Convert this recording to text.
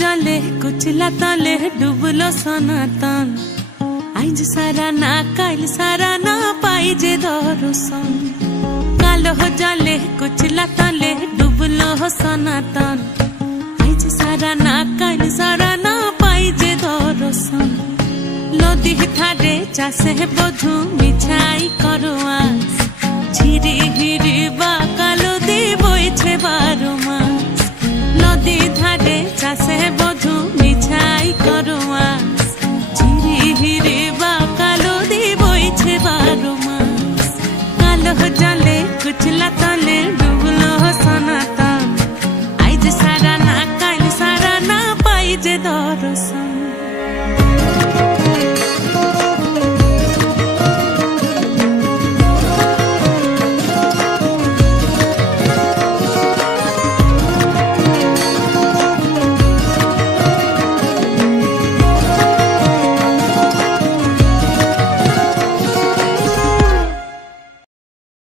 जले कुचला तले डुबलो सनातन आइज सारा ना काल सारा ना पाइजे दर्शन कालो जले कुचला तले डुबलो सनातन आइज सारा ना काल सारा ना पाइजे दर्शन नदी थारे चासे बधु मिछाई करो आस झिरी हिरी बा कालो दी बोइछे बारो मास नदी धारे चासे बधु मिछाई करो आस झिरी हिरी बा कालो दी बोइछे बारो मास कालो जले कुचला तले डुबलो सनातन आइज सारा ना काल सारा ना पाइजे दर्शन।